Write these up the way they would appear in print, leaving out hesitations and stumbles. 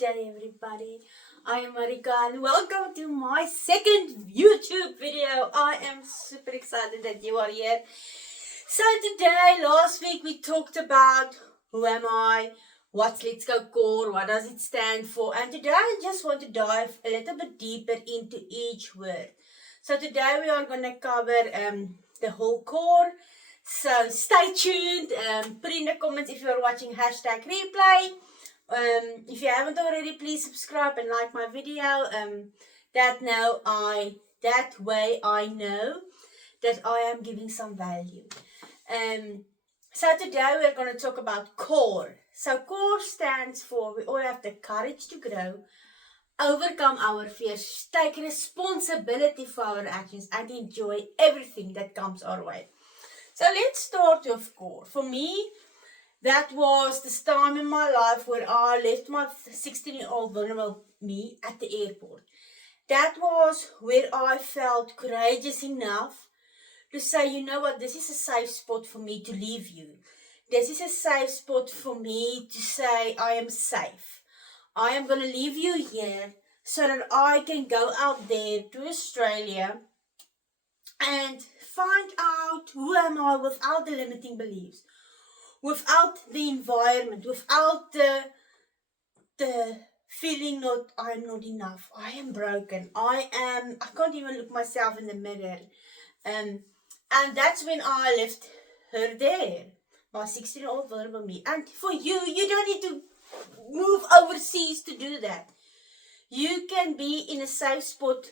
day everybody, I am Marika and welcome to my second YouTube video. I am super excited that you are here. So today, last week we talked about who am I, what's Let's Go Core, what does it stand for, and today I just want to dive a little bit deeper into each word. So today we are going to cover the whole core. So stay tuned, put in the comments if you're watching #replay. If you haven't already, please subscribe and like my video. That way I know that I am giving some value. So today we're going to talk about core. So core stands for we all have the courage to grow, overcome our fears, take responsibility for our actions, and enjoy everything that comes our way. So let's start with core. For me, that was this time in my life where I left my 16-year-old vulnerable me at the airport. That was where I felt courageous enough to say, you know what, this is a safe spot for me to leave you. This is a safe spot for me to say I am safe. I am going to leave you here so that I can go out there to Australia and find out who am I without the limiting beliefs, without the environment, without the feeling I'm not enough, I am broken, I can't even look myself in the mirror. And that's when I left her there, my 16-year-old vulnerable me. And for you don't need to move overseas to do that. You can be in a safe spot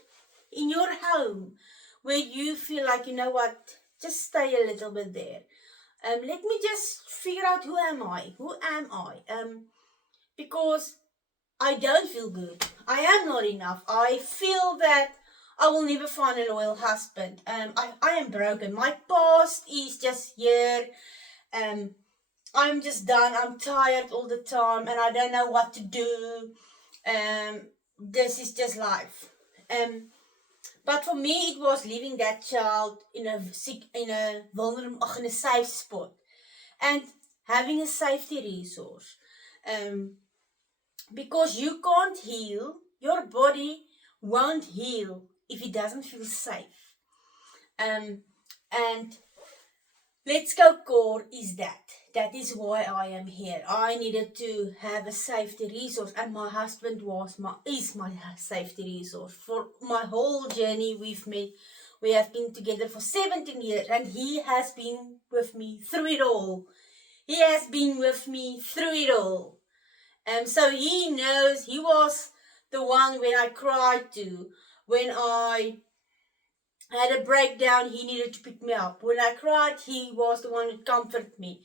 in your home where you feel like, you know what, just stay a little bit there. Let me just figure out who am I? Because I don't feel good. I am not enough. I feel that I will never find a loyal husband. I am broken. My past is just here. I'm just done. I'm tired all the time and I don't know what to do. This is just life. But for me, it was leaving that child in a safe spot and having a safety resource. Because you can't heal, your body won't heal if it doesn't feel safe. And Let's Go Core is that. That is why I am here. I needed to have a safety resource, and my husband is my safety resource. For my whole journey we have been together for 17 years, and he has been with me through it all. He has been with me through it all. So he knows. He was the one when I cried to, when I had a breakdown, he needed to pick me up. When I cried, he was the one who comforted me.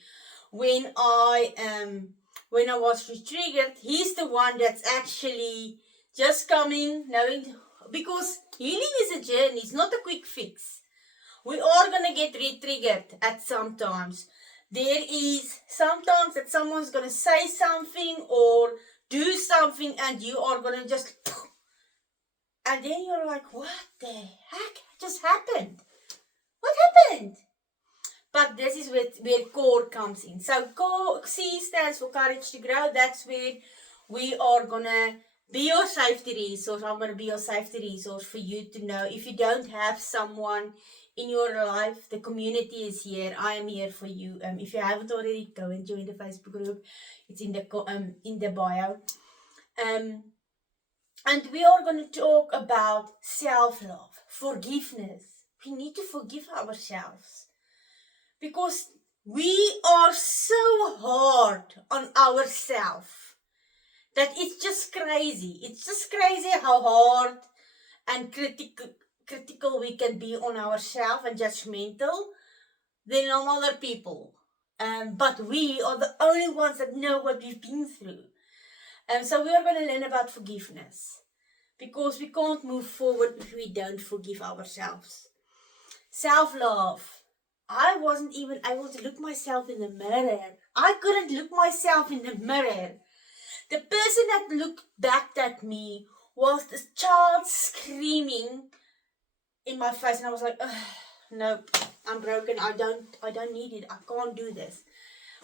When I was triggered, he's the one that's actually just coming, knowing, because healing is a journey. It's not a quick fix. We are gonna get re-triggered at some times. There is sometimes that someone's gonna say something or do something, and you are gonna just, and then you're like, what the heck just happened? What happened? But this is where core comes in. So core, C stands for courage to grow. That's where we are going to be your safety resource. I'm going to be your safety resource for you to know. If you don't have someone in your life, the community is here. I am here for you. If you haven't already, go and join the Facebook group. It's in the bio. And we are going to talk about self-love, forgiveness. We need to forgive ourselves. Because we are so hard on ourselves that it's just crazy. It's just crazy how hard and critical we can be on ourselves and judgmental than on other people. But we are the only ones that know what we've been through. So we are going to learn about forgiveness. Because we can't move forward if we don't forgive ourselves. Self-love. I wasn't even able to look myself in the mirror. I couldn't look myself in the mirror. The person that looked back at me was this child screaming in my face, and I was like, nope, I'm broken. I don't need it. I can't do this.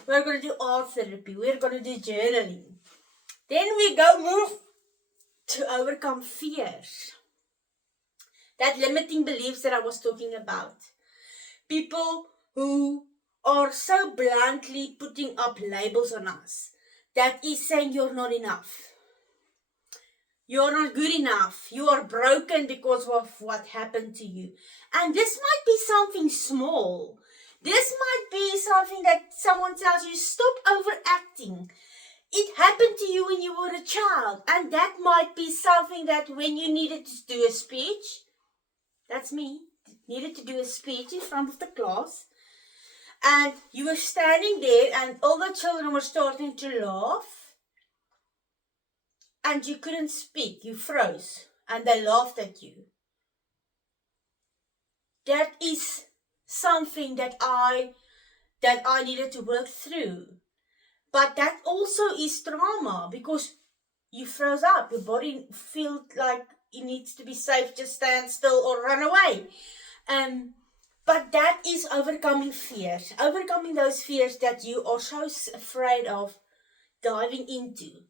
We're going to do art therapy. We're going to do journaling. Then we move to overcome fears. That limiting beliefs that I was talking about. People who are so bluntly putting up labels on us. That is saying you're not enough. You're not good enough. You are broken because of what happened to you. And this might be something small. This might be something that someone tells you, stop overacting. It happened to you when you were a child. And that might be something that when you needed to do a speech, that's me, needed to do a speech in front of the class. And you were standing there and all the children were starting to laugh. And you couldn't speak, you froze, and they laughed at you. That is something that I needed to work through. But that also is trauma because you froze up. Your body feels like it needs to be safe, just stand still or run away. But that is overcoming fears. Overcoming those fears that you are so afraid of diving into.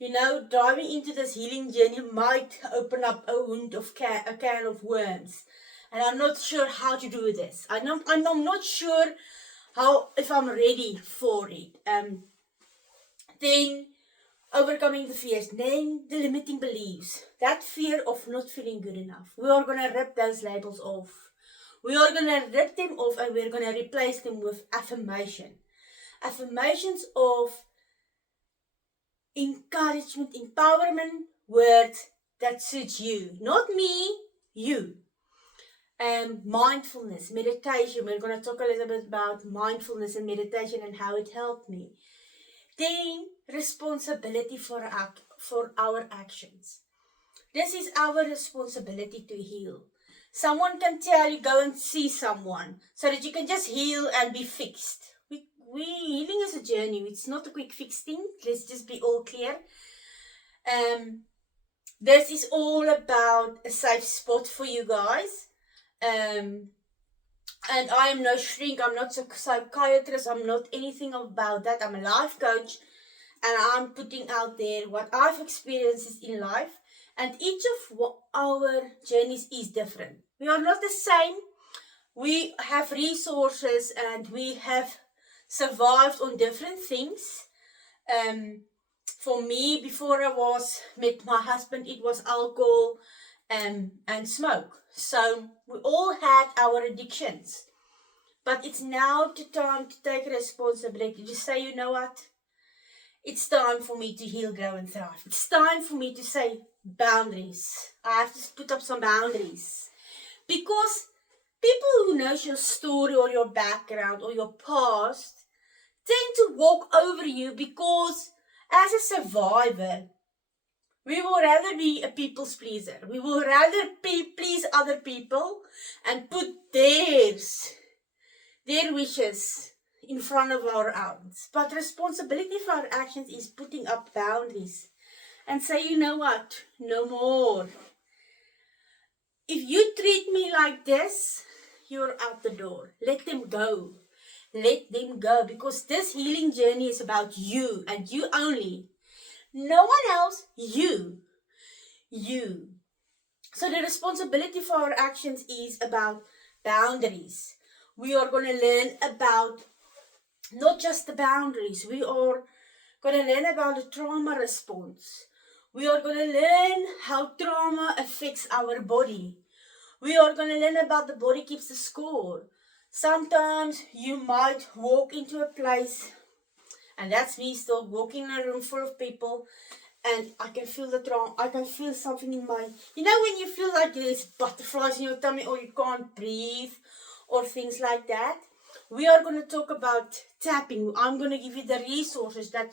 You know, diving into this healing journey might open up a can of worms. And I'm not sure how to do this. I'm not sure if I'm ready for it. Then overcoming the fears. Then the limiting beliefs. That fear of not feeling good enough. We are going to rip those labels off. We are going to rip them off and we're going to replace them with affirmation. Affirmations of encouragement, empowerment, words that suits you. Not me, you. Mindfulness, meditation. We're going to talk a little bit about mindfulness and meditation and how it helped me. Then responsibility for our actions. This is our responsibility to heal. Someone can tell you, go and see someone so that you can just heal and be fixed. Healing is a journey. It's not a quick fix thing. Let's just be all clear. This is all about a safe spot for you guys. And I am no shrink. I'm not a psychiatrist. I'm not anything about that. I'm a life coach. And I'm putting out there what I've experienced in life. And each of our journeys is different. We are not the same. We have resources and we have survived on different things. For me, before I met my husband, it was alcohol and smoke. So we all had our addictions. But it's now the time to take responsibility. To say, you know what? It's time for me to heal, grow and thrive. It's time for me to say boundaries. I have to put up some boundaries. Because people who know your story or your background or your past tend to walk over you because as a survivor, we will rather be a people's pleaser. We will rather please other people and put their wishes in front of our own. But responsibility for our actions is putting up boundaries and say, you know what, no more. If you treat me like this, you're out the door. Let them go. Let them go, because this healing journey is about you and you only. No one else, you. You. So the responsibility for our actions is about boundaries. We are going to learn about not just the boundaries. We are going to learn about the trauma response. We are going to learn how trauma affects our body. We are going to learn about the body keeps the score. Sometimes you might walk into a place, and that's me still walking in a room full of people, and I can feel the trauma. I can feel something in my, you know, when you feel like there's butterflies in your tummy or you can't breathe or things like that. We are going to talk about tapping. I'm going to give you the resources that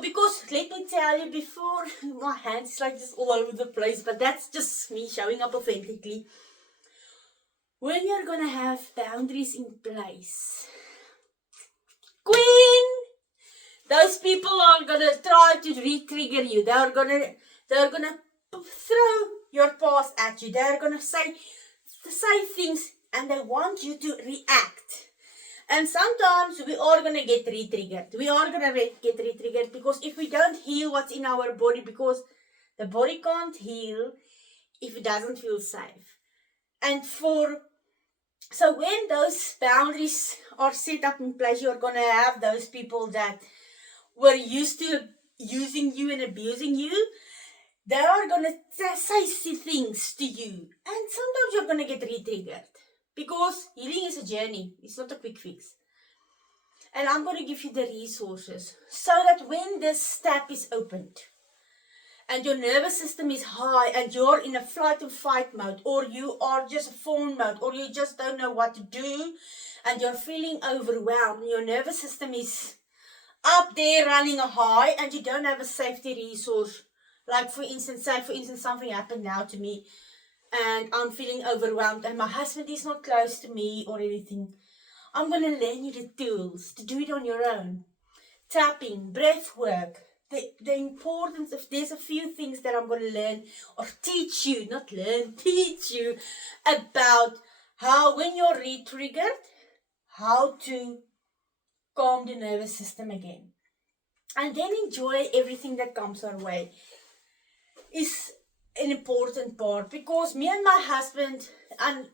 because let me tell you, before, my hands like just all over the place, but that's just me showing up authentically. When you're going to have boundaries in place, Queen, those people are going to try to re-trigger you. They're going to throw your past at you. They're going to say things and they want you to react. And sometimes we are going to get re-triggered. We are going to get re-triggered because if we don't heal what's in our body, because the body can't heal if it doesn't feel safe. And so when those boundaries are set up in place, you're going to have those people that were used to using you and abusing you. They are going to say things to you. And sometimes you're going to get re-triggered. Because healing is a journey. It's not a quick fix. And I'm going to give you the resources so that when this tap is opened and your nervous system is high and you're in a flight or fight mode, or you are just fawn mode, or you just don't know what to do and you're feeling overwhelmed, your nervous system is up there running a high and you don't have a safety resource. Like for instance, something happened now to me and I'm feeling overwhelmed and my husband is not close to me or anything. I'm going to learn you the tools to do it on your own. Tapping, breath work, the importance of, there's a few things that I'm going to learn or teach you, not learn, teach you about how when you're re-triggered, how to calm the nervous system again. And then enjoy everything that comes our way is an important part, because me and my husband, and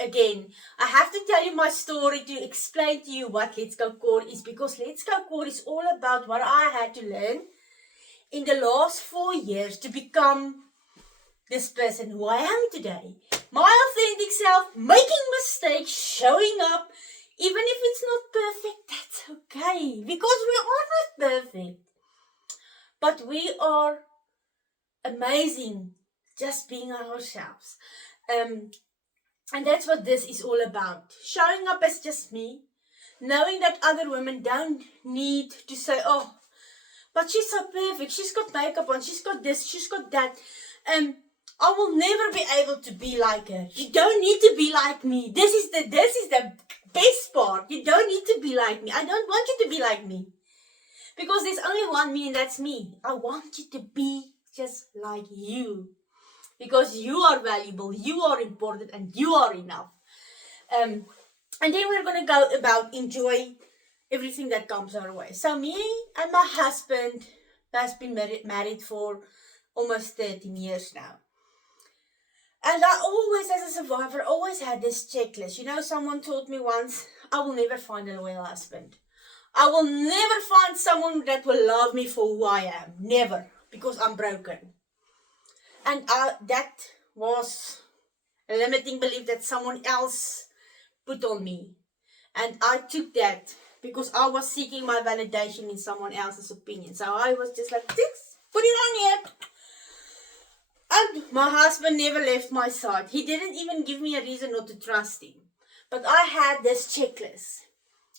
again, I have to tell you my story to explain to you what Let's Go Core is, because Let's Go Core is all about what I had to learn in the last 4 years to become this person who I am today. My authentic self, making mistakes, showing up, even if it's not perfect, that's okay, because we are not perfect. But we are amazing just being ourselves. And that's what this is all about. Showing up as just me. Knowing that other women don't need to say, oh, but she's so perfect. She's got makeup on. She's got this. She's got that. I will never be able to be like her. You don't need to be like me. This is the best part. You don't need to be like me. I don't want you to be like me. Because there's only one me, and that's me. I want you to be just like you. Because you are valuable, you are important, and you are enough. And then we're going to go about enjoy everything that comes our way. So me and my husband has been married for almost 13 years now. And I always, as a survivor, always had this checklist. You know, someone told me once, I will never find a loyal husband. I will never find someone that will love me for who I am. Never. Because I'm broken. And that was a limiting belief that someone else put on me. And I took that because I was seeking my validation in someone else's opinion. So I was just like, put it on here. And my husband never left my side. He didn't even give me a reason not to trust him. But I had this checklist.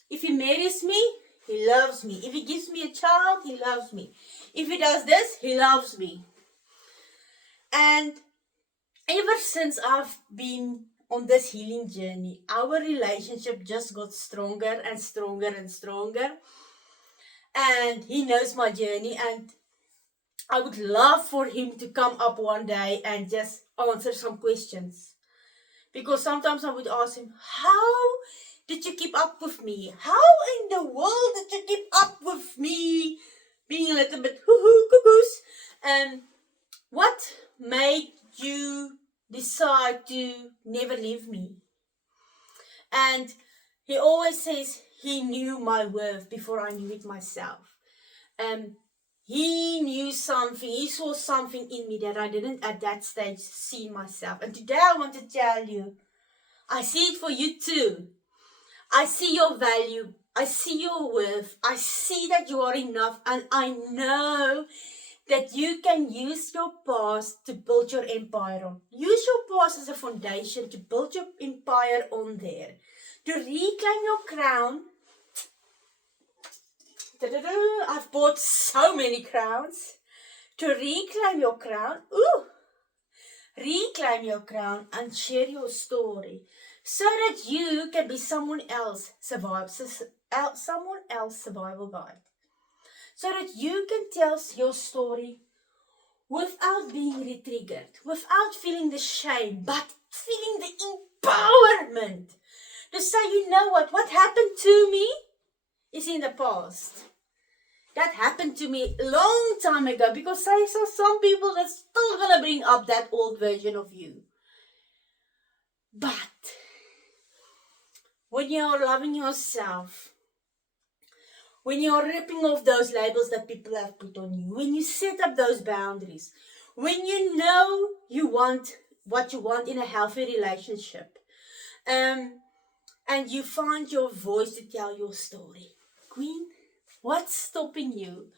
If he marries me, he loves me. If he gives me a child, he loves me. If he does this, he loves me. And ever since I've been on this healing journey, our relationship just got stronger and stronger and stronger. And he knows my journey, and I would love for him to come up one day and just answer some questions. Because sometimes I would ask him, how did you keep up with me? How in the world did you keep up with me? Being a little bit hoo-hoo, cuckoos. And what made you decide to never leave me? And he always says he knew my worth before I knew it myself. He knew something, he saw something in me that I didn't at that stage see myself. And today I want to tell you, I see it for you too. I see your value, I see your worth, I see that you are enough, and I know that you can use your past to build your empire on. Use your past as a foundation to build your empire on there. To reclaim your crown. I've bought so many crowns. To reclaim your crown. Reclaim your crown and share your story. So that you can be someone else's survival guide. So that you can tell your story without being re-triggered, without feeling the shame, but feeling the empowerment To say, you know what happened to me is in the past. That happened to me a long time ago, because I saw some people that's still going to bring up that old version of you. But when you're loving yourself, when you're ripping off those labels that people have put on you, when you set up those boundaries, when you know you want what you want in a healthy relationship, and you find your voice to tell your story, Queen, what's stopping you?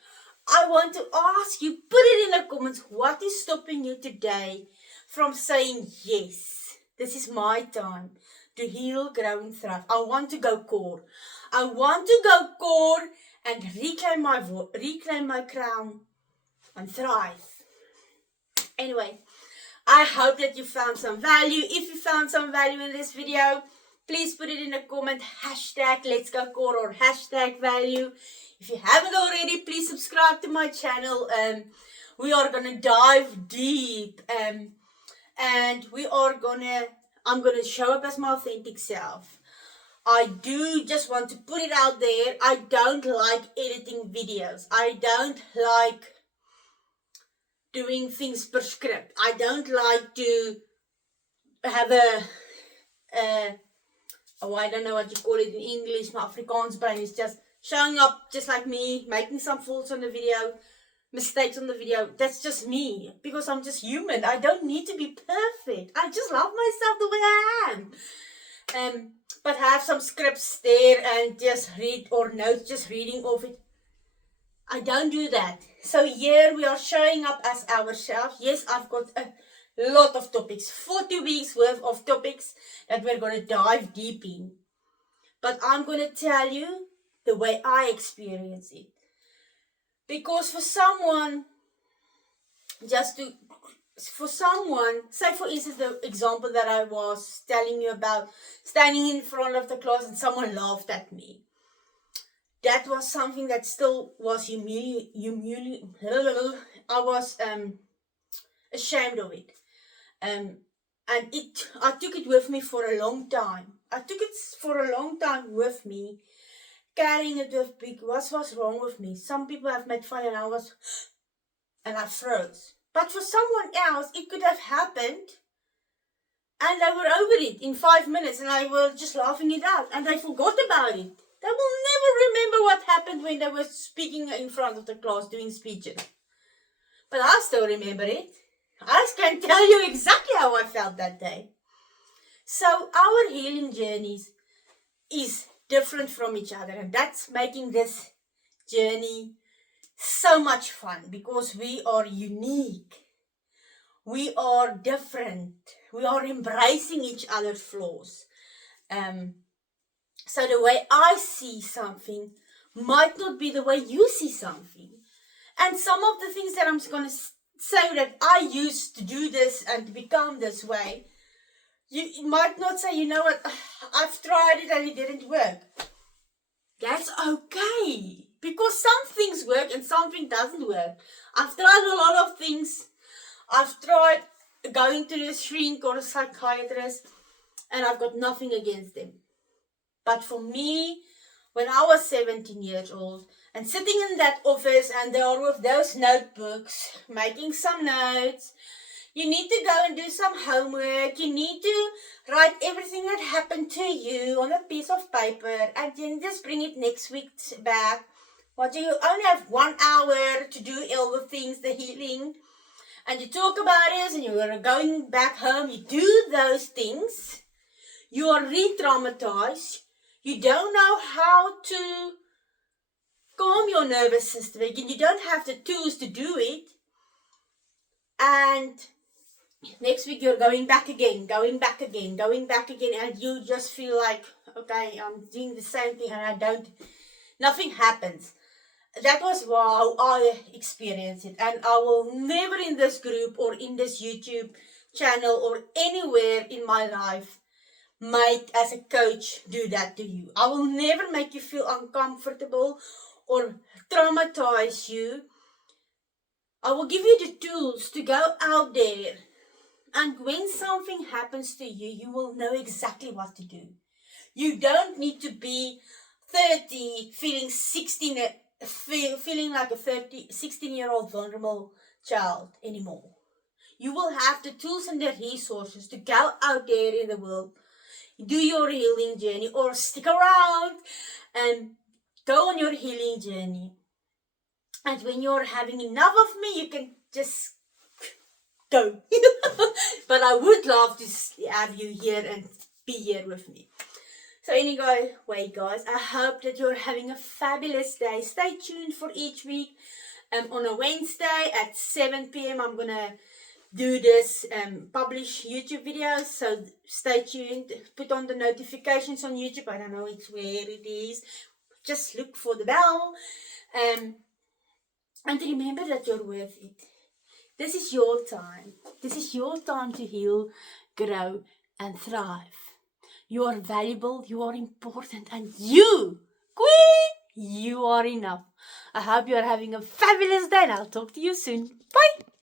I want to ask you, put it in the comments, what is stopping you today from saying, yes, this is my time to heal, grow and thrive. I want to go core. I want to go core and reclaim my crown and thrive. Anyway, I hope that you found some value. If you found some value in this video, please put it in the comment, hashtag let's go core or hashtag value. If you haven't already, please subscribe to my channel. We are going to dive deep, and I'm going to show up as my authentic self. I do just want to put it out there. I don't like editing videos. I don't like doing things per script. I don't like to have I don't know what you call it in English. My Afrikaans brain is just showing up just like me, making some faults on the video, mistakes on the video. That's just me, because I'm just human. I don't need to be perfect. I just love myself the way I am. But have some scripts there and just read, or notes, just reading off it. I don't do that. So here we are showing up as ourselves. Yes, I've got a lot of topics, 40 weeks worth of topics that we're going to dive deep in. But I'm going to tell you the way I experience it. Because for someone, say for instance the example that I was telling you about, standing in front of the class and someone laughed at me. That was something that still was I was ashamed of it. And I took it with me for a long time. With me, carrying it with me. What was wrong with me? Some people have made fun and I froze. But for someone else, it could have happened and they were over it in 5 minutes and they were just laughing it out and they forgot about it. They will never remember what happened when they were speaking in front of the class, doing speeches. But I still remember it. I can tell you exactly how I felt that day. So our healing journeys is different from each other, and that's making this journey so much fun, because we are unique. We are different. We are embracing each other's flaws. So the way I see something might not be the way you see something. And some of the things that I'm going to say that I used to do this and to become this way, you might not say, you know what, I've tried it and it didn't work. That's okay. Because some things work and something doesn't work. I've tried a lot of things. I've tried going to a shrink or a psychiatrist and I've got nothing against them. But for me, when I was 17 years old and sitting in that office and there with those notebooks, making some notes, you need to go and do some homework. You need to write everything that happened to you on a piece of paper and then just bring it next week back. But you only have 1 hour to do all the things, the healing. And you talk about it and you're going back home. You do those things. You are re-traumatized. You don't know how to calm your nervous system again. You don't have the tools to do it. And next week you're going back again, and you just feel like, okay, I'm doing the same thing and nothing happens. That was how I experienced it, and I will never in this group or in this YouTube channel or anywhere in my life as a coach do that to you. I will never make you feel uncomfortable or traumatize you. I will give you the tools to go out there. And when something happens to you, you will know exactly what to do. You don't need to be 30 feeling 16, feeling like a 16-year-old vulnerable child anymore. You will have the tools and the resources to go out there in the world, do your healing journey, or stick around and go on your healing journey. And when you're having enough of me, you can just go. But I would love to have you here and be here with me. So anyway, guys, I hope that you're having a fabulous day. Stay tuned for each week. On a Wednesday at 7 p.m. I'm going to do this publish YouTube videos. So stay tuned. Put on the notifications on YouTube. I don't know where it is. Just look for the bell. And remember that you're worth it. This is your time. This is your time to heal, grow, and thrive. You are valuable, you are important, and you, queen, you are enough. I hope you are having a fabulous day, and I'll talk to you soon. Bye.